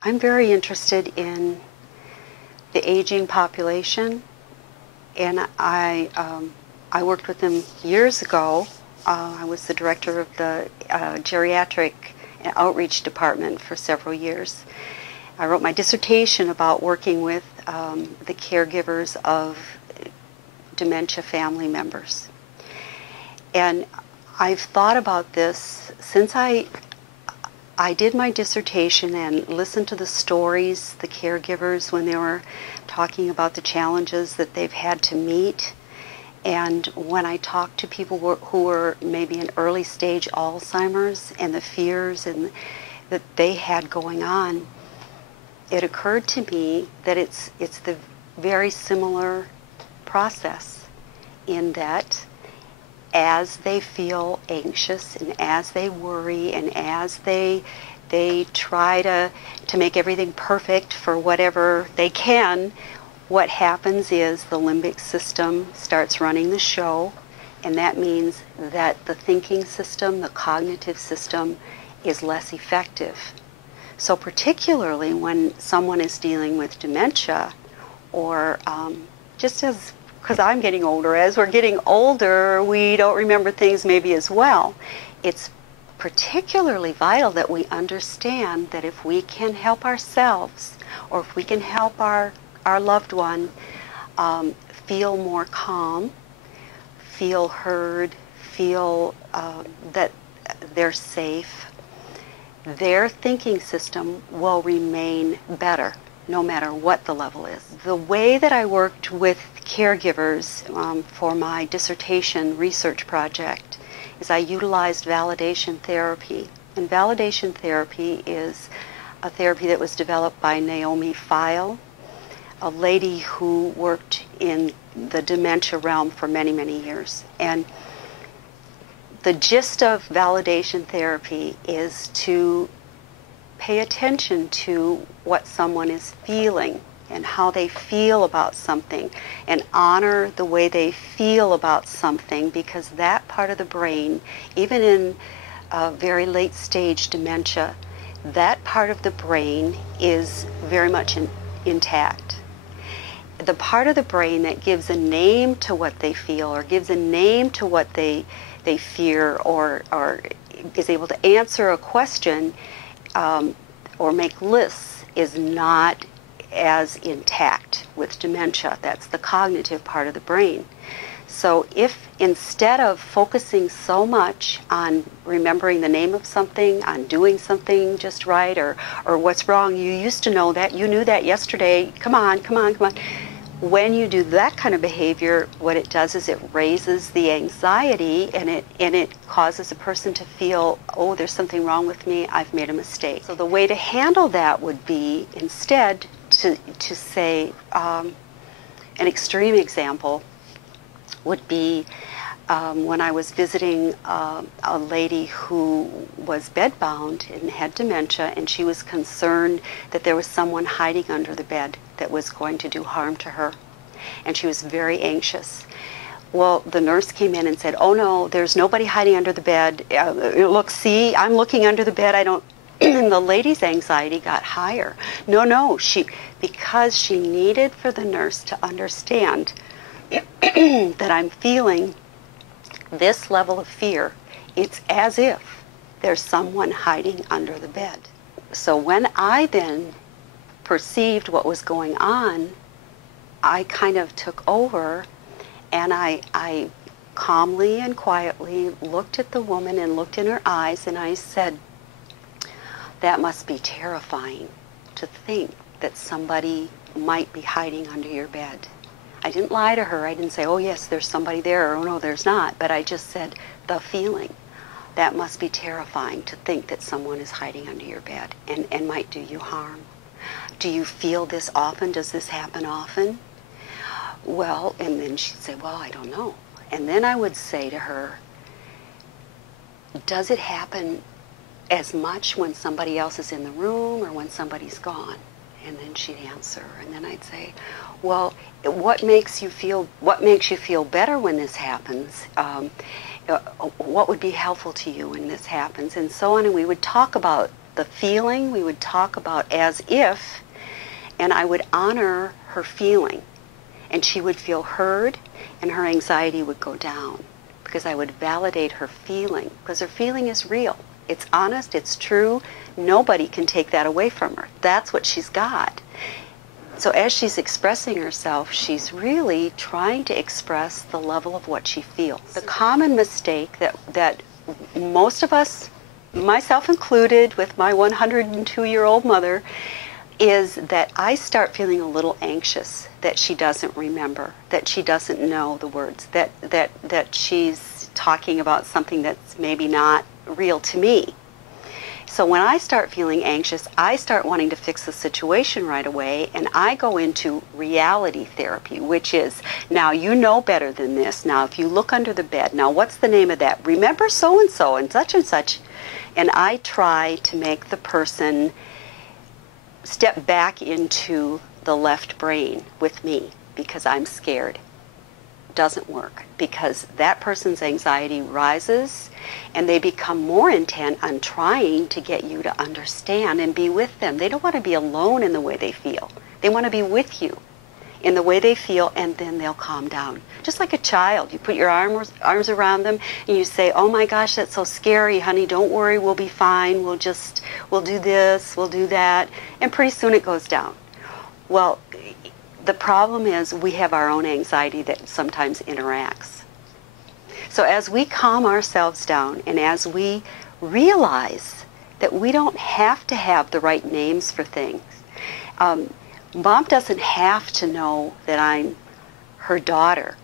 I'm very interested in the aging population, and I worked with them years ago. I was the director of the geriatric outreach department for several years. I wrote my dissertation about working with the caregivers of dementia family members. And I've thought about this since I did my dissertation and listened to the stories, the caregivers, when they were talking about the challenges that they've had to meet. And when I talked to people who were maybe in early stage Alzheimer's and the fears that they had going on, it occurred to me that it's the very similar process, in that as they feel anxious and as they worry and as they try to make everything perfect for whatever they can, what happens is the limbic system starts running the show, and that means that the thinking system, the cognitive system, is less effective. So particularly when someone is dealing with dementia, or because I'm getting older, as we're getting older, we don't remember things maybe as well. It's particularly vital that we understand that if we can help ourselves, or if we can help our loved one feel more calm, feel heard, feel that they're safe, their thinking system will remain better, no matter what the level is. The way that I worked with caregivers for my dissertation research project is I utilized validation therapy. And validation therapy is a therapy that was developed by Naomi Feil, a lady who worked in the dementia realm for many, many years. And the gist of validation therapy is to pay attention to what someone is feeling and how they feel about something, and honor the way they feel about something, because that part of the brain, even in very late stage dementia, that part of the brain is very much intact. The part of the brain that gives a name to what they feel, or gives a name to what they fear, or is able to answer a question or make lists, is not as intact with dementia. That's the cognitive part of the brain. So if instead of focusing so much on remembering the name of something, on doing something just right, or what's wrong, you used to know that, you knew that yesterday, come on, come on, come on. When you do that kind of behavior, what it does is it raises the anxiety, and it causes a person to feel, oh, there's something wrong with me, I've made a mistake. So the way to handle that would be, instead, to say, an extreme example would be when I was visiting a lady who was bedbound and had dementia, and she was concerned that there was someone hiding under the bed that was going to do harm to her. And she was very anxious. Well, the nurse came in and said, oh no, there's nobody hiding under the bed. Look, see, I'm looking under the bed. I don't... And the lady's anxiety got higher. No, because she needed for the nurse to understand that I'm feeling this level of fear. It's as if there's someone hiding under the bed. So when I then perceived what was going on, I kind of took over, and I calmly and quietly looked at the woman and looked in her eyes, and I said, that must be terrifying, to think that somebody might be hiding under your bed. I didn't lie to her. I didn't say, oh yes, there's somebody there, or oh no, there's not. But I just said, the feeling. That must be terrifying, to think that someone is hiding under your bed and might do you harm. Do you feel this often? Does this happen often? Well, and then she'd say, well, I don't know. And then I would say to her, does it happen as much when somebody else is in the room or when somebody's gone? And then she'd answer, and then I'd say, well, what makes you feel better when this happens? What would be helpful to you when this happens? And so on, and we would talk about the feeling. We would talk about as if, and I would honor her feeling. And she would feel heard, and her anxiety would go down because I would validate her feeling, because her feeling is real. It's honest, it's true. Nobody can take that away from her. That's what she's got. So as she's expressing herself, she's really trying to express the level of what she feels. The common mistake that most of us, myself included, with my 102-year-old mother, is that I start feeling a little anxious that she doesn't remember, that she doesn't know the words, that she's talking about something that's maybe not real to me. So when I start feeling anxious, I start wanting to fix the situation right away, and I go into reality therapy, which is, now you know better than this. Now if you look under the bed, now what's the name of that? Remember so-and-so and such and such. And I try to make the person step back into the left brain with me because I'm scared. Doesn't work, because that person's anxiety rises and they become more intent on trying to get you to understand and be with them. They don't want to be alone in the way they feel. They want to be with you in the way they feel, and then they'll calm down. Just like a child, you put your arms around them and you say, oh my gosh, that's so scary, honey, don't worry, we'll be fine, we'll do this, we'll do that, and pretty soon it goes down. Well, the problem is we have our own anxiety that sometimes interacts. So as we calm ourselves down, and as we realize that we don't have to have the right names for things, Mom doesn't have to know that I'm her daughter.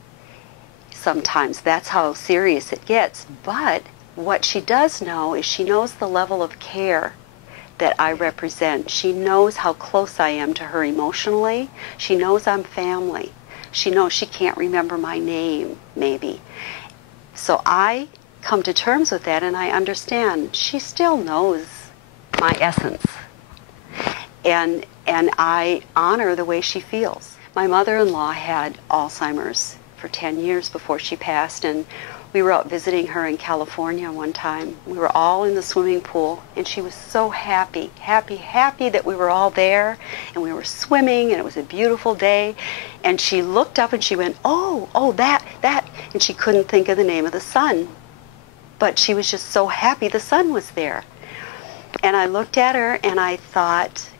Sometimes that's how serious it gets. But what she does know is she knows the level of care that I represent. She knows how close I am to her emotionally. She knows I'm family. She knows she can't remember my name, maybe. So I come to terms with that, and I understand she still knows my essence. And I honor the way she feels. My mother-in-law had Alzheimer's for 10 years before she passed, and we were out visiting her in California one time. We were all in the swimming pool, and she was so happy, happy, happy that we were all there, and we were swimming, and it was a beautiful day. And she looked up and she went, oh, that, and she couldn't think of the name of the sun. But she was just so happy the sun was there. And I looked at her and I thought,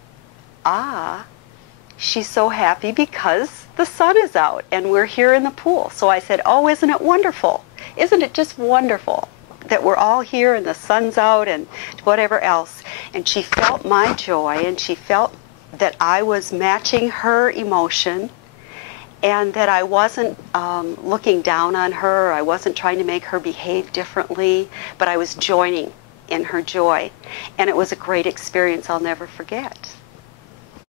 she's so happy because the sun is out and we're here in the pool. So I said, oh, isn't it wonderful? Isn't it just wonderful that we're all here and the sun's out and whatever else? And she felt my joy, and she felt that I was matching her emotion, and that I wasn't looking down on her. I wasn't trying to make her behave differently, but I was joining in her joy. And it was a great experience I'll never forget.